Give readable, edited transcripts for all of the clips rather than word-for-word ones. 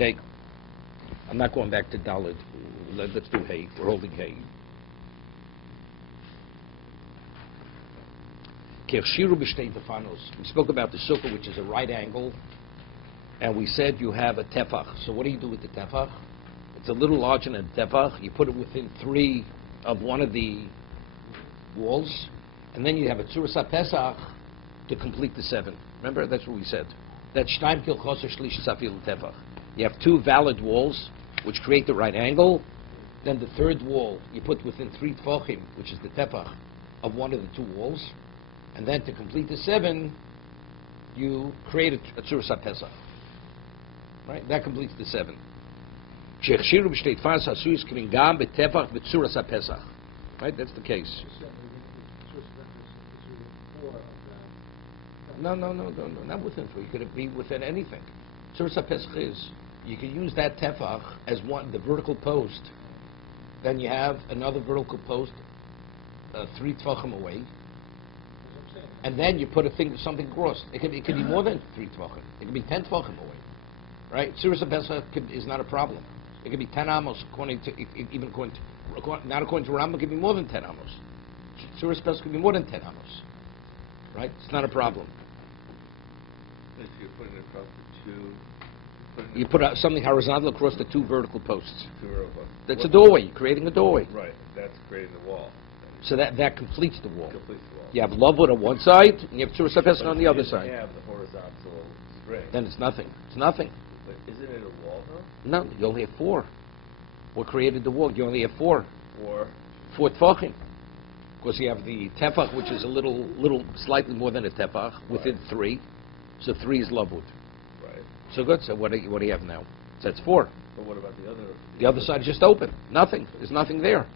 Okay. I'm not going back to Dalit. Let's do Hay. We're holding Hay. We spoke about the sukkah, which is a right angle, and we said you have a tefach. So what do you do with the tefach? It's a little larger than a tefach. You put it within 3 of one of the walls, and then you have a tzuras pesach to complete the 7. Remember, that's what we said. That's shtaim kil choser shlish safil tefach. You have 2 valid walls, which create the right angle. Then the 3rd wall you put within 3 tefachim, which is the tefach of one of the 2 walls. And then to complete the 7, you create a tzuras pesach. Right? That completes the 7. Right? That's the case. No, not within 3. It could be within anything. Tzuras pesach is, you can use that tefach as the vertical post. Then you have another vertical post 3 tefachim away. And then you put something across. It could be more than 3 tefachim. It could be 10 tefachim away. Right? Tzuras pesach is not a problem. It could be 10 amos, not according to Rambam, it could be more than 10 amos. Tzuras pesach could be more than 10 amos. Right? It's not a problem. If you're putting it across the 2... You put something horizontal across the 2 vertical posts. 2 vertical. That's a doorway. You're creating a doorway. Right. That's creating the wall. So that completes the wall. Completes the wall. You have lavud on one side, and you have tzuras pesach on the other side. You have the horizontal string. Then it's nothing. It's nothing. But isn't it a wall, though? No, you only have 4. What created the wall? You only have 4. 4 tefachim. Because you have the tefach, which is a little, slightly more than a tefach, within 3. So 3 is lavud. Right. So good. So what do you have now? So that's 4. But what about the other? The other side is just open. Nothing. There's nothing there.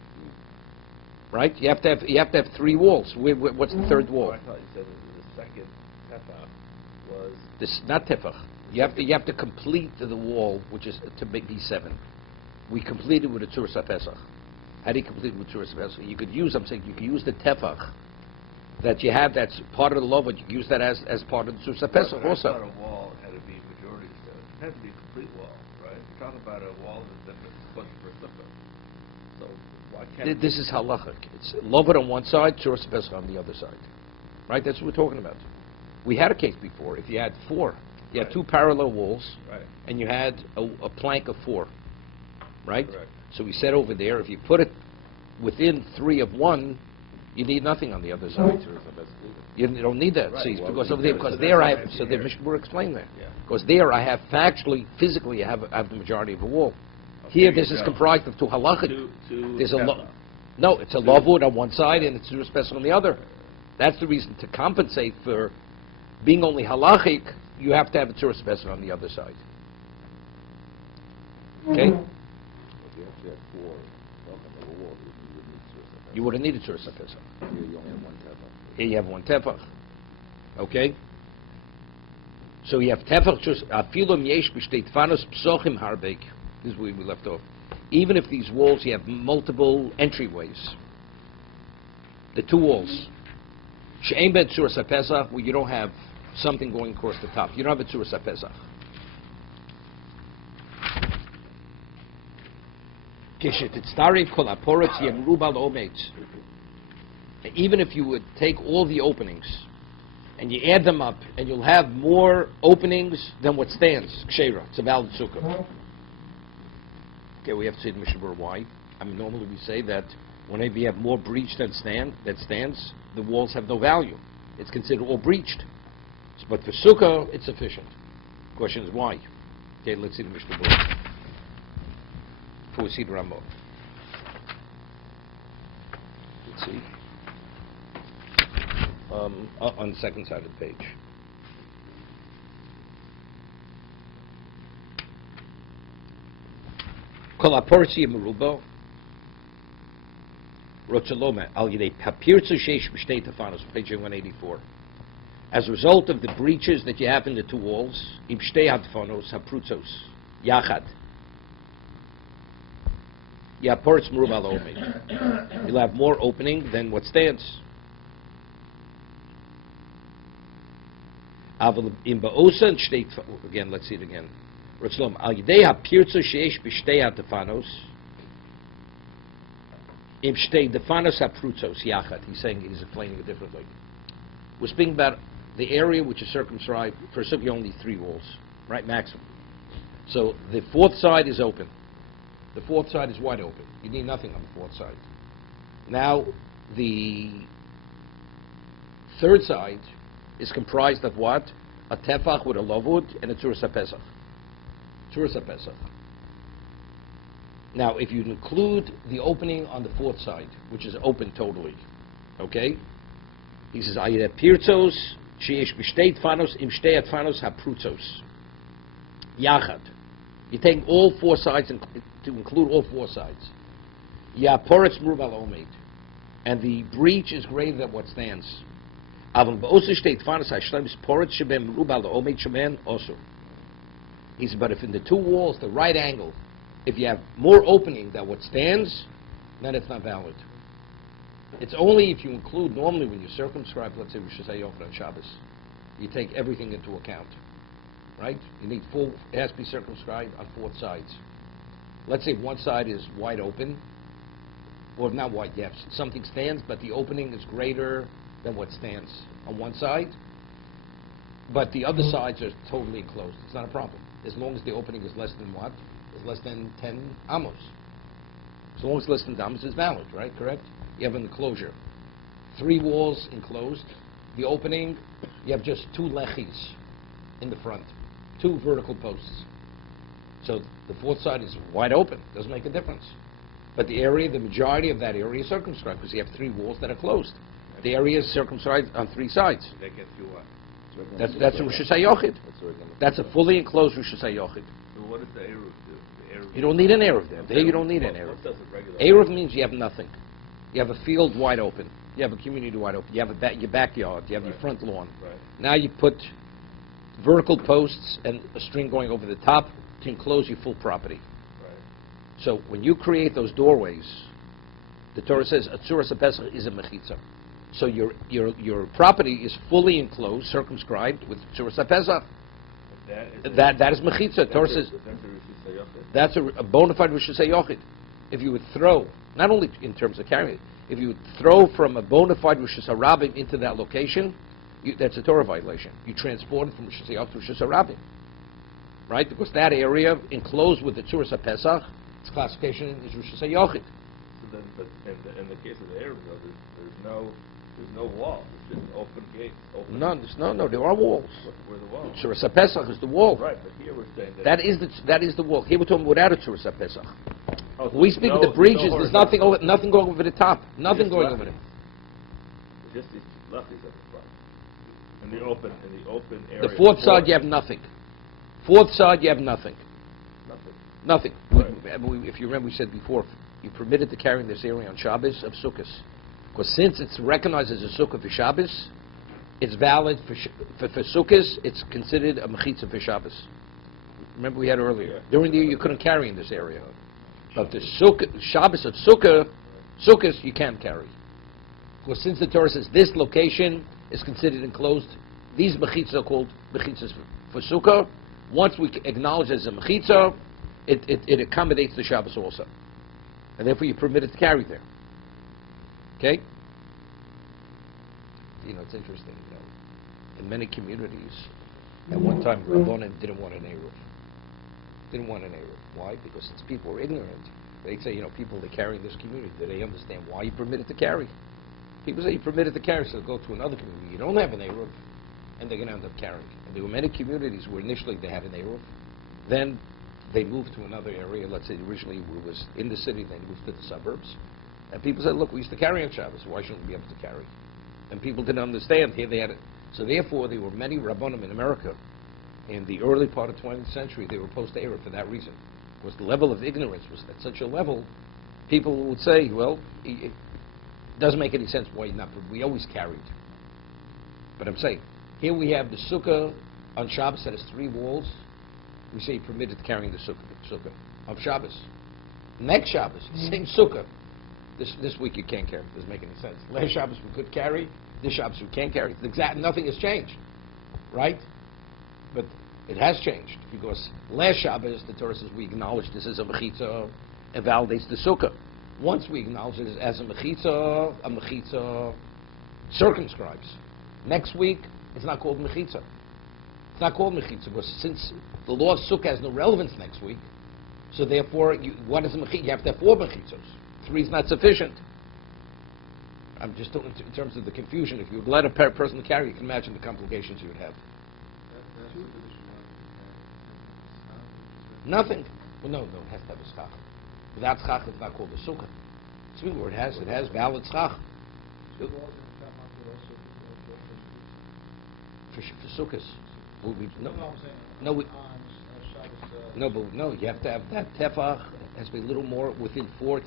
Right? You have to have 3 walls. What's the 3rd wall? I thought you said the second tefach was... This not tefach. You have to complete the wall, which is to be 7. We completed with a tzuras pesach. How do you complete it with tzuras pesach? You could use the tefach that you have. That's part of the law, but you can use that as part of the tzuras pesach also. I thought a wall had to be majority stone. It had to be a complete wall, right? You're talking about a wall that's supposed for a sukkah. So why can't This is halachic. It's lavud on one side, tzuras pesach on the other side. Right? That's what we're talking about. We had a case before. If you had 4, you had 2 parallel walls, right, and you had a plank of 4. Right? Correct. So we said over there, if you put it within 3 of 1, you need nothing on the other side. You don't need that. Right. See, Well, because over there, because so there I that's have. why So it's the here. Mishna Berura explained that. Yeah. Because there I have physically, I have the majority of a wall. Here, this is comprised of 2 halachic. There's a no, it's a lavud on one side and it's tzuras pesach on the other. That's the reason to compensate for being only halachic. You have to have a tzuras pesach on the other side. Okay. You wouldn't need a tzuras pesach. Here you have 1 tefach. Okay? So you have tefach afilum yesh b'shtei tfanos psochim harbek. This is where we left off. Even if these walls, you have multiple entryways. The 2 walls. She'ein ben tzuras pesach, where you don't have something going across the top. You don't have a tzuras pesach. Even if you would take all the openings and you add them up, and you'll have more openings than what stands. Kshera, it's a valid sukkah. Okay, we have to say to Mishna Berura why. I mean, normally we say that whenever you have more breach than stands, the walls have no value. It's considered all breached. But for sukkah, it's sufficient. The question is why. Okay, let's see the Mishna Berura. Before we see the Rambam. Let's see. On the second side of the page. Kol haporsi meruba rotzeloma al yidei papirtzu sheish b'shtei tefanos, page 184. As a result of the breaches that you have in the 2 walls, im shtei hadfanos haprutzos yachad. Yaports meruba al omed. You'll have more opening than what stands. Again, let's see it again. Ratzlom, al yidei hapirtzu sheish b'shtei ha'tefanos, im shtei defanos haprutzos yachad. He's explaining it differently. We're speaking about the area which is circumscribed. For a sukkah, only 3 walls, right, maximum. So the fourth side is open. The fourth side is wide open. You need nothing on the fourth side. Now, the third side is comprised of what? A tefach with a lavud and a tzuras HaPesach. Tzuras HaPesach. Now, if you include the opening on the fourth side, which is open totally, okay? He says, Ayed pirtzos, sheyesh b'shtei tfanos, im shtei atfanos haprutzos. Yachad. You take all 4 sides to include all 4 sides. Ya poretz mruv al omeid. And the breach is greater than what stands. Aval ba'osu shtei tfanos ha'shleim is poretz shebem mruv al omeid shemen osur. He said, but if in the 2 walls, the right angle, if you have more opening than what stands, then it's not valid. It's only if you include, normally when you circumscribe, let's say Rosh Hashanah on Shabbos, you take everything into account, right? You need full, it has to be circumscribed on 4 sides. Let's say one side is wide open, or not wide, yes, something stands, but the opening is greater than what stands on one side, but the other sides are totally enclosed. It's not a problem, as long as the opening is less than what? Is less than 10 amos. As long as it's less than 10 amos, it's valid, right? Correct? You have an enclosure. 3 walls enclosed. The opening, you have just 2 lechis in the front. 2 vertical posts. So the fourth side is wide open. Doesn't make a difference. But the area, the majority of that area is circumscribed because you have 3 walls that are closed. The area is circumscribed on 3 sides. That gets you what? That's a Rosh Hashanah. That's a fully enclosed Rosh Hashanah. So what does the Eruv do? You don't need an Eruv there. There you don't need an Eruv. Eruv means you have nothing. You have a field wide open. You have a community wide open. You have your backyard. You have your front lawn. Right. Now you put vertical posts and a string going over the top to enclose your full property. Right. So when you create those doorways, the Torah says a tzuras HaPesach is a mechitza. So your property is fully enclosed, circumscribed with tzuras HaPesach. That is mechitza. Torah says that's a bona fide Rosh Hashanah. If you would throw, not only in terms of carrying it, if you would throw from a bona fide Rosh Hashanah into that location, that's a Torah violation. You transport it from Rosh Hashanah to Rosh Hashanah, right? Because that area enclosed with the tzuras HaPesach, its classification is Rosh Hashanah. So then, but in the case of the Eruv, there's no wall. It's just open gates. Open No, there are walls. Where the wall? Tzuras HaPesach is the wall. Right, but here we're saying that is the wall. Here we're talking without a tzuras HaPesach. Oh, so We speak of the breaches. There's nothing going over the top. Nothing Just going lefties. over there. Just these lefties at the front. In the open area. The fourth side you have nothing. Fourth side you have nothing. Nothing. Nothing. Right. If you remember, we said before, you permitted to carry in this area on Shabbos of Sukkos. Because since it's recognized as a Sukkah for Shabbos, it's valid for Sukkos, it's considered a Mechitza for Shabbos. Remember we had earlier. During the year you couldn't carry in this area. But the Shabbos of Sukkos you can carry. Because since the Torah says this location is considered enclosed, these Mechitzas are called Mechitzas for Sukkah. Once we acknowledge it as a Mechitza, it accommodates the Shabbos also. And therefore you're permitted to carry there. Okay? You know, it's interesting, you know, in many communities, at one time, Rabbonim didn't want an Eruv. Didn't want an Eruv. Why? Because since people were ignorant, they'd say, you know, people that carry in this community, do they understand why you're permitted to carry? People say you're permitted to carry, so go to another community. You don't have an Eruv, and they're going to end up carrying. And there were many communities where initially they had an Eruv, then they moved to another area. Let's say originally it was in the city, then moved to the suburbs. And people said, look, we used to carry on Shabbos, why shouldn't we be able to carry? And people didn't understand. Here they had it. So therefore, there were many Rabbonim in America. In the early part of the 20th century, they were opposed to Eruv for that reason. Because the level of ignorance was at such a level, people would say, well, it doesn't make any sense why not, but we always carried. But I'm saying, here we have the Sukkah on Shabbos that has 3 walls. We say permitted carrying the Sukkah of Shabbos. Next Shabbos, same Sukkah. This week you can't carry. Doesn't make any sense. Last Shabbos we could carry. This Shabbos we can't carry. Nothing has changed, right? But It has changed, because last Shabbos, the Torah says we acknowledge this as a mechitza and validates the sukkah. Once we acknowledge it as a mechitza circumscribes. Next week, it's not called mechitza. It's not called mechitza, because since the law of sukkah has no relevance next week, so therefore, what is a mechitza? You have to have 4 mechitzos. 3 is not sufficient. I'm just talking in terms of the confusion. If you would let a person carry, you can imagine the complications you would have. Nothing. Well, no, it has to have a schach. Without schach, it's not called a sukkah. See where it has valid schach. For sukkahs. No, you have to have that tefach. Has to be a little more within 3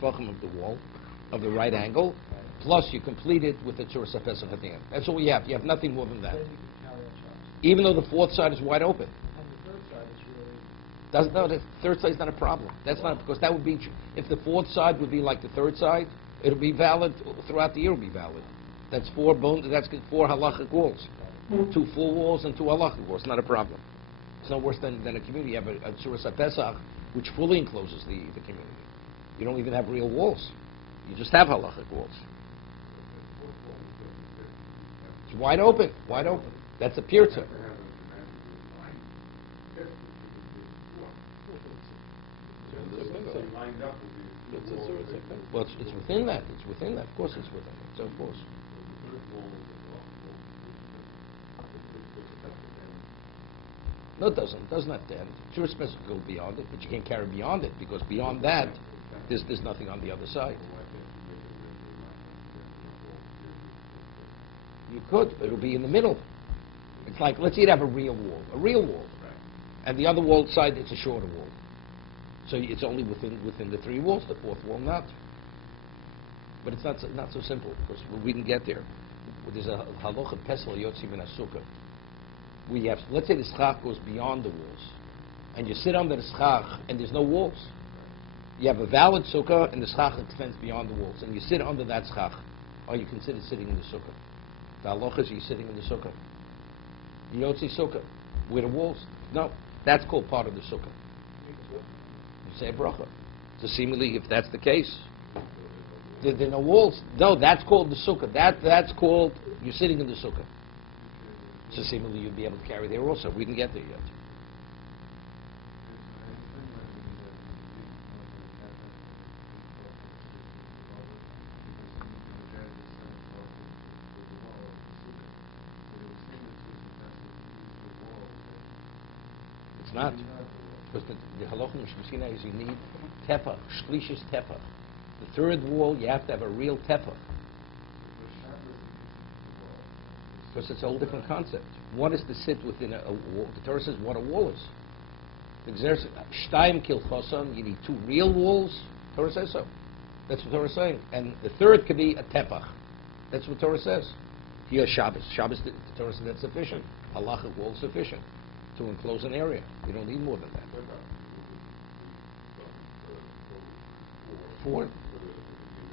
tvachim of the wall, of the right angle. Plus, you complete it with the tzuras pesach at the end. That's all you have. You have nothing more than that. Even though the 4th side is wide open. The 3rd side is not a problem. That's not, because that would be, if the 4th side would be like the 3rd side, it'll be valid throughout the year. It'll be valid. That's 4 halachic walls, 2 full walls and 2 halachic walls. Not a problem. It's no worse than a community. You have a tzuras pesach which fully encloses the community. You don't even have real walls. You just have halachic walls. It's wide open. That's a pirza. Well, it's within that. It's within that. Of course, it's within it. So, of course. No, it doesn't. It does not end. Sure, it's supposed to go beyond it, but you can't carry beyond it, because beyond that, there's nothing on the other side. You could, but it'll be in the middle. It's like, let's say you have a real wall, and the other wall side, it's a shorter wall. So it's only within the 3 walls, the 4th wall not. But it's not so simple, because we can get there. There's a halacha pesel yotzi min hasukah. We have, let's say the schach goes beyond the walls, and you sit under the schach, and there's no walls. You have a valid sukkah, and the schach extends beyond the walls, and you sit under that schach. Are you considered sitting in the sukkah? The halacha is you sitting in the sukkah. Yotzi sukkah, with the walls. No, that's called part of the sukkah. You say a bracha. So seemingly, if that's the case, there are no walls. No, that's called the sukkah. That's called, you're sitting in the sukkah. So seemingly you'd be able to carry there also. We didn't get there yet. It's not. Because the halacha mishmashina is you need tefach, shlishis tefach. The 3rd wall, you have to have a real tefach. Because it's a whole different concept. What is to sit within a wall? The Torah says what a wall is. There's shtayim kilchosan, you need 2 real walls. The Torah says so. That's what the Torah is saying. And the 3rd could be a tefach. That's what the Torah says. Here, Shabbos. The Torah says that's sufficient. Halachic wall is sufficient to enclose an area. You don't need more than that. 4.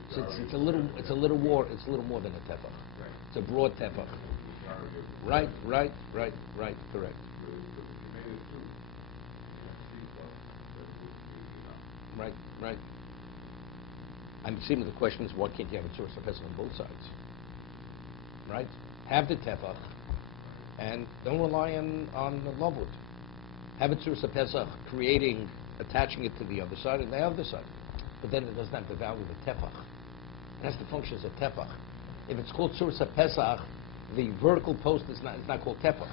It's a little more than a tefach. It's a broad tefach. Right, correct. Right. I'm assuming the question is, why can't you have a tzuras pesach on both sides? Right? Have the tefach, and don't rely on the lovwood. Have a tzuras pesach attaching it to the other side and the other side. But then it doesn't have the value of a tefach. It has to function as a tefach. If it's called tzuras pesach, the vertical post is not called tefach.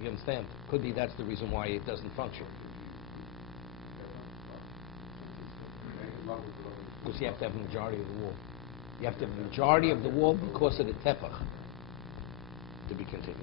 You understand? Could be that's the reason why it doesn't function. Because you have to have a majority of the wall. You have to have a majority of the wall because of the tefach to be continued.